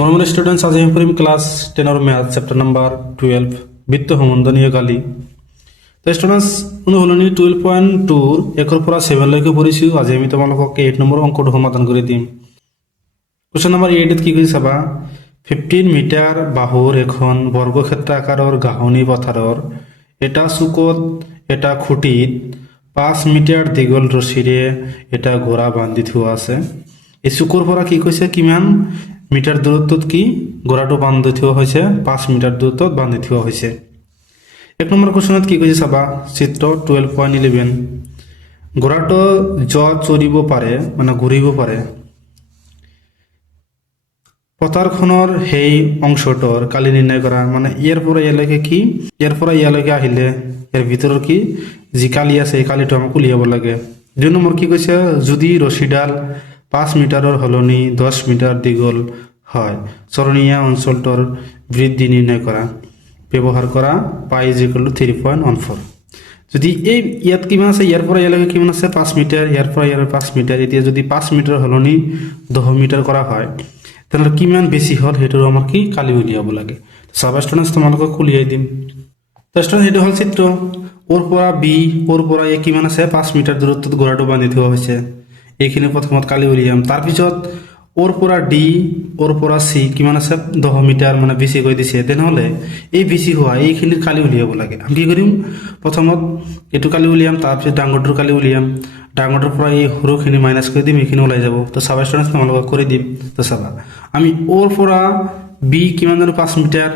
Normal students আজ আমি পড়িম class 10 और ম্যাথ চ্যাপ্টার নাম্বার 12 বৃত্ত সম্বন্ধ নিয়ে কালি তো স্টুডেন্টস অনুশীলনী 12.2 1 পৰা 7 লৈকে পঢ়িছো আজি আমি তোমালোকক 8 নম্বৰ অংকটো সমাধান কৰি দিম কোৱেশ্চন নম্বৰ 8 ত কি কৈছে চাবা 15 মিটাৰ বাহুৰ এখন বৰ্গক্ষেত্ৰ আকাৰৰ গাহনি পথাৰৰ এটা চুকত এটা খুঁটিত 5 মিটাৰ দীঘল ৰছীৰে এটা ঘোঁৰা বান্ধি থোৱা আছে এই চুকৰ পৰা কি কৈছে কিমান মিটাৰ দূৰত্বত কি ঘোঁৰাটো বান্ধি থোৱা হৈছে 5 মিটাৰ দূৰত্বত বান্ধি থোৱা হৈছে এক নম্বৰ কোৱেশ্চনত কি কৈছে চাবা চিত্ৰ 12.11 ঘোঁৰাটো য'ত চৰিব পাৰে মানে ঘূৰিব পাৰে পথাৰখনৰ সেই অংশটোৰ কালি নিৰ্ণয় কৰা মানে ইয়াৰ পৰা ইয়ালৈকে কি ইয়াৰ পৰা ইয়ালৈকে আহিলে ইয়াৰ ভিতৰৰ কি যি কালি আছে এই কালিটো আমাক উলিয়াব লাগে দুই নম্বৰ কি কৈছে যদি ৰছীডাল 5 মিটাৰৰ হলনি 10 মিটাৰ দীঘল হয় চৰণীয়া অঞ্চলটোৰ বৃদ্ধি নিৰ্ণয় কৰা ব্যৱহাৰ কৰা পাই ইজ ইকুৱেল টু 3.14 যদি এই ইয়াত কিমান আছে ইয়াৰ পৰা ইয়ালৈকে কিমান আছে 5 মিটাৰ ইয়াৰ পৰা ইয়াৰ 5 মিটাৰ এতিয়া যদি 5 মিটাৰ হলনি 10 মিটাৰ কৰা হয় তাহলে কিমান বেছি হল হেতুৰ আমাৰ কি কালি উলিয়াব লাগে সাব স্টুডেন্টস তোমালোকক উলিয়াই দিম তো স্টুডেন্ট হেতু হল চিত্ৰ ওৰ পৰা বি ওৰ পৰা এ কিমান আছে 5 মিটাৰ দূৰত্বত ঘোঁৰাটো বান্ধি থোৱা হৈছে এইখিনি প্ৰথমত কালি উলিয়াম তাৰ পিছত ওৰ পৰা ডি ওৰ পৰা সি কিমান আছে 10 মিটাৰ মানে বেছি কৈ দিছে তেনেহলে এই বেছি হোৱা এইখিনি কালি উলিয়াব লাগে আমি কি কৰিম প্ৰথমত এটো কালি উলিয়াম তাৰ পিছত ডাঙৰটোৰ কালি উলিয়াম ডাঙৰটোৰ পৰা এই সৰুখিনি মাইনাস কৰি দিম এইখিনি ওলাই যাব তো সাব স্টুডেন্টস তোমালোকক কৰি দিম তো চাবা আমি ওৰ পৰা বি কিমান জানো 5 মিটাৰ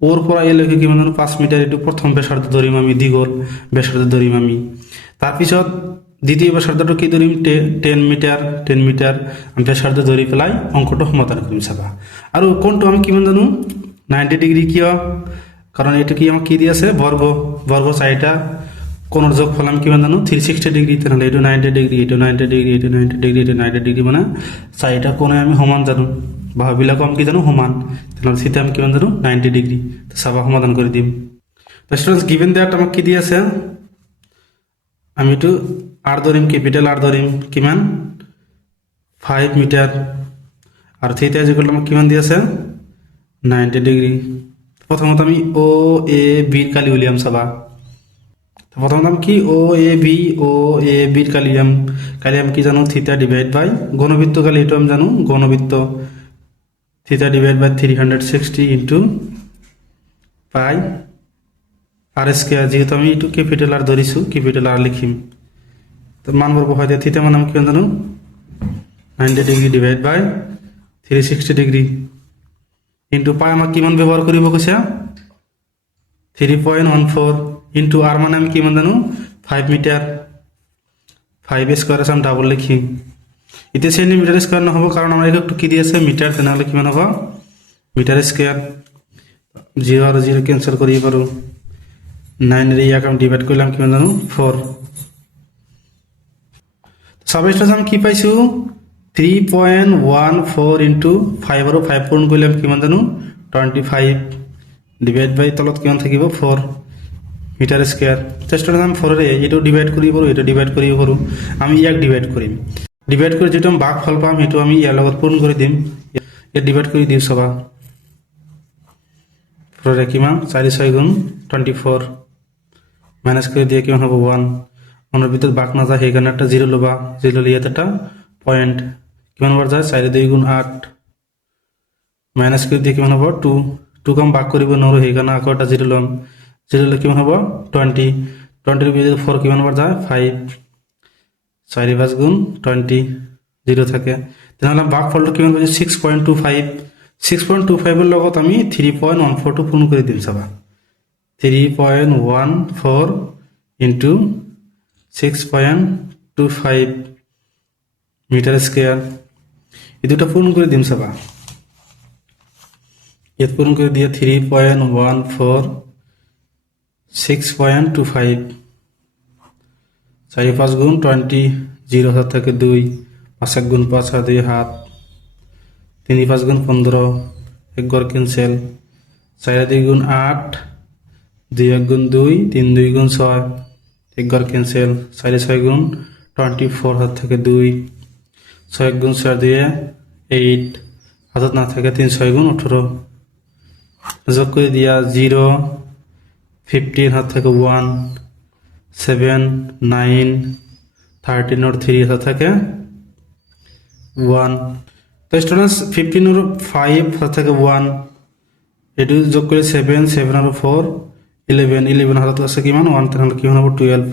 ওৰ পৰা এলৈকে কিমান জানো 5 মিটাৰ এটো প্ৰথম ব্যাসাৰ্ধ ধৰিম আমি দীঘল ব্যাসাৰ্ধ ধৰিম আমি তাৰ পিছত দ্বিতীয় ব্যাসাৰ্ধটো কি ধৰিম 10 মিটাৰ আমি ব্যাসাৰ্ধ ধৰি পেলাই অংকটো সমাধান কৰিম চাবা আৰু কোনটো আমি কিমান জানো 90 ডিগ্ৰী কিয় কাৰণ এটো কি আমাক কি দি আছে বৰ্গ চাৰিটা কোণৰ যোগফল আমি কিমান জানো 360 ডিগ্ৰী তেনেহলে এটো 90 ডিগ্ৰী এটো 90 ডিগ্ৰী এটো 90 ডিগ্ৰী এটো 90 ডিগ্ৰী মানে চাৰিটা কোণে আমি সমান জানো বাহুবিলাক আমি কি জানো সমান তাহলে থিটা আমি কিমান জানো 90 ডিগ্ৰী তো সাবা সমাধান কৰি দিম তো স্টুডেন্টস গিভেন দ্যাট আমাক কি দি আছে আমি তো আর ধরিম ক্যাপিটাল আর ধরিম কিমান 5 মিটার আর থিটা ইজ ইকুয়াল টু আমাক কিমান দি আছে 90 ডিগ্ৰী প্ৰথমত আমি ও এ বি ৰ কালি উলিয়াম চাবা প্রথমত আমি কি ও এ বি র কালি আমি কি জানো থিটা ডিভাইড বাই ঘনবৃত্ত কালি এটো আমি জানো ঘনবৃত্ত থিটা ডিভাইড বাই 360 ইনটু পাই আর স্কয়ার যেহেতু আমি এটো ক্যাপিটাল আর ধরিছো ক্যাপিটাল আর লিখিম তো মানবৰ বহাই দিয়া থিটা মানে আমি কি জানো 90 ডিগ্ৰী ডিভাইড বাই 360 ডিগ্ৰী ইনটু পাই আমাক কিমান ব্যৱহাৰ কৰিব কৈছে 3.14 ইনটু আৰ মানে আমি কিমান জানো 5 মিটাৰ 5 স্কয়ার আছে আমি ডাবল লিখিম এতিয়া সেন্টিমিটার স্কয়ার নহব কারণ আমরা একটু কি দি আছে মিটার তেনেহলে কিমান হ'ব মিটার স্কয়ার 0 আর 0 ক্যান্সেল কৰিব পাৰো 9 ৰে ইয়াক আমি ডিভাইড কৰিলাম কিমান জানো 4 সাবস্ট্ৰেকশন আমি কি পাইছো 3.14 ইনটু 5 আৰু 5 পূৰণ কৰিলে আমি কিমান জানো 25 ডিভাইড বাই তলত কিমান থাকিব 4 মিটার স্কয়ার চেষ্টা আমি 4 ৰে এটো ডিভাইড কৰিব পাৰো এটো ডিভাইড কৰিব পাৰো আমি ইয়াক ডিভাইড কৰিম ডিভাইড কৰি যেটো আমি ভাগফল পাম এটো আমি ইয়াৰ লগত পূৰণ কৰি দিম এ ডিভাইড কৰি দিও সবা 4 ৰে কিমান 4 6 গুণ 24 মাইনাস কৰি দিয়ে কিমান হ'ব 1 মনৰ ভিতৰত ভাগ না যায় সেইকাৰণে একটা 0 লবা 0 লিয়াত এটা পয়েন্ট কিমান বাৰ যায় 4 2 গুণ 8 মাইনাস কৰি দিয়ে কিমান হ'ব 2 2 কম ভাগ কৰিব নোৱাৰো সেইকাৰণে আকৌ এটা 0 লম 0 লে কিমান হ'ব 20 20 ৰ ভিতৰত 4 কিমান বার যায় 5 4 5 গুণ 20 0 থাকে তেনেহলে ভাগফলটো কিমান হৈ 6.25 6.25 এর লগত আমি 3.14 টো পূৰণ কৰি দিম চাবা 3.14 ইনটু 6.25 মিটার স্কয়ার এই দুটো পূরণ করে দিম চাবা এত পূরণ করে দিয়ে 3.14 6.25 4 5 গুণ 20 0 হাত থাকে 2 5 1 গুণ 5 আর 2 হাত 3 5 গুণ 15 এক ঘর ক্যান্সেল 4 2 গুণ 8 2 1 গুণ 2 3 2 গুণ 6 এক ঘর ক্যান্সেল 4 6 গুণ 24 হাত থাকে 2 6 গুণ 4 দিয়ে 8 হাতত না থাকে 3 6 গুণ 18 যোগ করে দিয়া 0 15 হাত থাকে 1 7 9 13 और 3 হাত থাকে 1 তো স্টুডেন্টস 15 और 5 হাত থাকে 1 এটু যোগ করে 7 7 और 4 11 11 হাত আছে কিমান 1 তাহলে কি হবে 12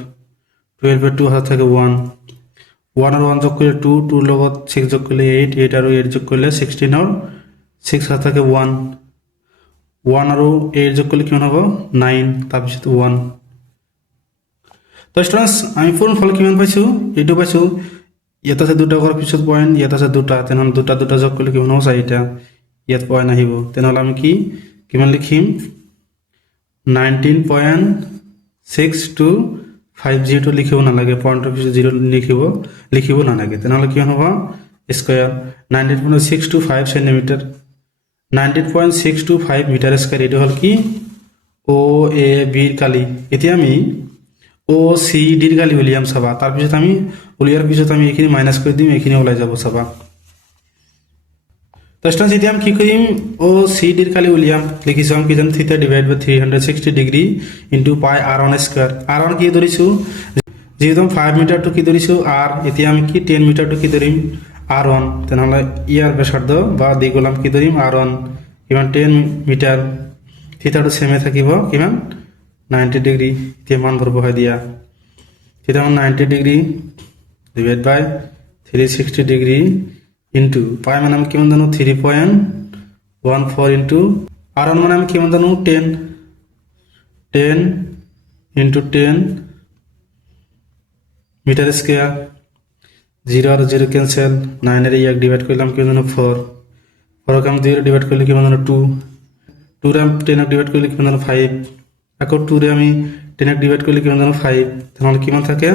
12 এর 2 হাত থাকে 1 1 আর 1 যোগ করে 2 2 লগত 6 যোগ করলে 8 8 আর 8 যোগ করলে 16 আর 6 হাত থাকে 1 1 আর 8 যোগ করলে কিমান হবে 9 তাৰপিছত 1 তো স্টুডেন্টস আমি পূৰণ ফল কিমান পাইছো এইটো পাইছো ইয়াত আছে দুটা কৰাৰ পিছত পয়েন্ট ইয়াত আছে দুটা তেনেহলে দুটা দুটা যোগ কৰিলে কিমান হ'ব 4টা ইয়াত পয়েন্ট আহিব তেনেহলে আমি কি কিমান লিখিম 19.6250 লিখিব নালাগে পয়েন্টৰ পিছত 0 লিখিব নালাগে তেনেহলে কিমান হ'ব স্কয়ার 19.625 সেন্টিমিটার 19.625 মিটার স্কয়ার এটো হল কি ও এ বি ৰ কালি এতিয়া আমি ও সি ডি ৰ কালি উলিয়াম চাবা তাৰ পিছত আমি উলিয়াৰ পিছত আমি এখিনি মাইনাস কৰি দিম এখিনি ওলাই যাব চাবা তো স্টুডেন্টস এতিয়া আমি কি কৰিম ও সি ডি ৰ কালি উলিয়াম লিখিছাম কি জান থিটা ডিভাইড বাই 360 ডিগ্ৰী ইনটু পাই r1 স্কয়াৰ r1 কি ধৰিছো যেহেতু 5 মিটাৰ টু কি ধৰিছো r এতিয়া আমি কি 10 মিটাৰ টু কি ধৰিম r1 তেনেহলে ইয়াৰ ব্যাসাৰ্ধ বা দিগলাম কি ধৰিম r1 কিমান 10 মিটার থিটাটো সেমে থাকিব কিমান 90 ডিগ্রি এতিয়া মান বহাই দিয়া থিটা 90 ডিগ্রি ডিভাইড বাই 360 ডিগ্রি ইনটু পাই মানে আমি কিমান জানো 3.14 ইনটু r1 মানে আমি কিমান জানো 10 10 ইনটু 10 মিটার স্কয়ার 0 আর 0 ক্যান্সেল 9 এর 1 ডিভাইড করলাম কি জানো 4 4 কে আমি 0 ডিভাইড করলে কি জানো 2 2 রে 10 এর ডিভাইড করলে কি জানো 5 এখন 2 রে আমি 10 এর ডিভাইড করলে কি জানো 5 তাহলে কি মান থাকে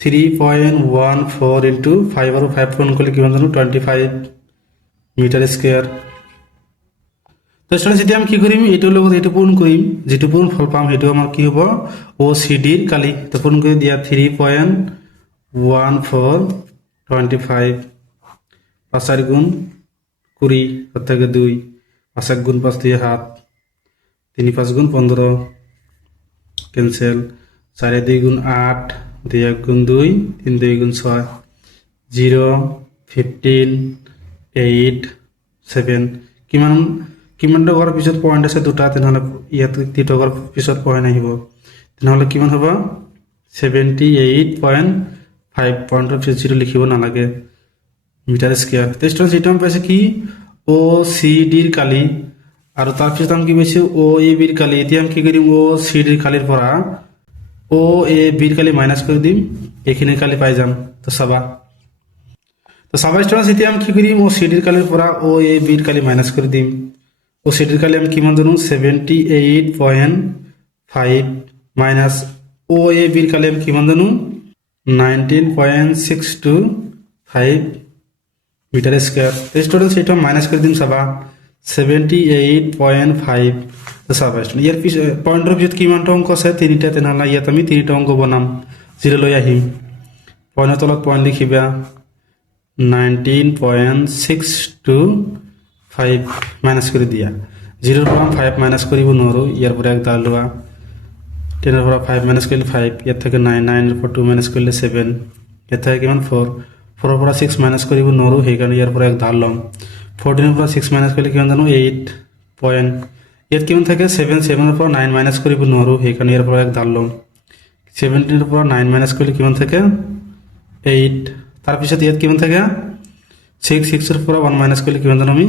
3.14 ইনটু 5 আর 5 পূরণ করলে কি জানো 25 মিটার স্কয়ার তো স্টুডেন্টস এতিয়া আমি কি কৰিম এটো লগত এটো পূৰণ কৰিম যেটো পূৰণ ফল পাম হেটো আমাৰ কি হ'ব ও সি ডি ৰ কালি তো পূৰণ কৰি দিয়া 3.1425 5 গুণ 20 থেকে 2 5 গুণ 5 দিয়ে 7 3 5 গুণ 15 ক্যান্সেল 4 2 গুণ 8 2 1 গুণ 2 3 2 গুণ 6 0 15 8 7 কিমানটা কৰাৰ পিছত পয়েন্ট আছে দুটা তেনেহলে ইয়াত তিনিটা কৰাৰ পিছত পয়েন্ট আহিব তেনেহলে কিমান হ'ব 78.5 পয়েন্টৰ পিছত 0 লিখিব নালাগে মিটাৰ স্কয়াৰ তো স্টুডেন্টস এটা আমি পাইছে কি ও সি ডি ৰ কালি আৰু তাৰ পিছত আমি কি পাইছো ও এ বি ৰ কালি এতিয়া আমি কি কৰিম ও সি ডি ৰ কালিৰ পৰা ও এ বি ৰ কালি মাইনাস কৰি দিম এখিনি কালি পাই যাম তো চাবা স্টুডেন্টস এতিয়া আমি কি কৰিম ও সি ডি ৰ কালিৰ পৰা ও এ বি ৰ কালি মাইনাস কৰি দিম ও সি ডি ৰ কালি আমি কিমান জানো 78.5 মাইনাস ও এ বি ৰ কালি আমি কিমান জানো 19.625 মিটার স্কয়ার তো স্টুডেন্টস এটা মাইনাস করে দিম চাবা 78.5 তো চাবা স্টুডেন্ট ইয়ার পয়েন্টৰ পিছত কিমানটা অংক আছে তিনিটা তেনেহলে ইয়াত আমি তিনিটা অংক বনাম 0 লৈ আহিম পয়েন্টৰ তলত পয়েন্ট লিখিবা 19.625 মাইনাস কৰে দিয়া 0 ৰ পৰা 5 মাইনাস কৰিব নোৱাৰো ইয়াৰ পৰা এক দাল লোৱা 10 ৰ পৰা 5 মাইনাস কৰিলে 5 ইয়াত থাকে 9 9 ৰ পৰা 2 মাইনাস কৰিলে 7 ইয়াত থাকে কিমান 4 4 ৰ পৰা 6 মাইনাস কৰিব নোৱাৰো হেকাৰণে ইয়াৰ পৰা এক দাল লম 14 ৰ পৰা 6 মাইনাস কৰিলে কিমান জানো 8 পয়েন্ট ইয়াত কিমান থাকে 7 7 ৰ পৰা 9 মাইনাস কৰিব নোৱাৰো হেকাৰণে ইয়াৰ পৰা এক দাল লম 17 ৰ পৰা 9 মাইনাস কৰিলে কিমান থাকে 8 তাৰ পিছত ইয়াত কিমান থাকে 6 6 ৰ পৰা 1 মাইনাস কৰিলে কিমান জানো আমি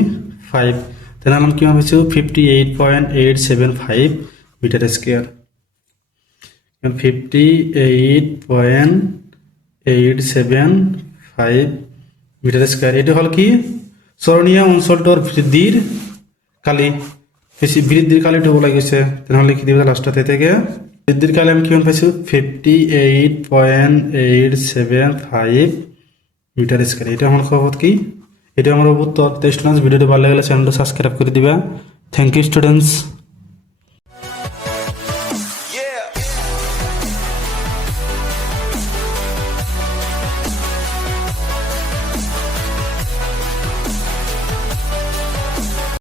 5 তেনেহলে আমি কিমান পাইছো 58.875 মিটার স্কয়ার 58.875 মিটার স্কয়ার এটা হল কি চৰণীয়া অঞ্চলটোৰ বৃদ্ধিৰ কালি বেশি বৃদ্ধিৰ কালিটো ওলাই গৈছে তেনেহলে লিখি দিবা লাষ্টতে থেকে বৃদ্ধিৰ কালি আমি কিমান পাইছো 58.875 মিটার স্কয়ার এটা আমার খবর কি এটা আমার উত্তর। তো স্টুডেন্টস ভিডিওটি ভালো লাগলে চ্যানেলটা সাবস্ক্রাইব করে দিবা। Thank you students.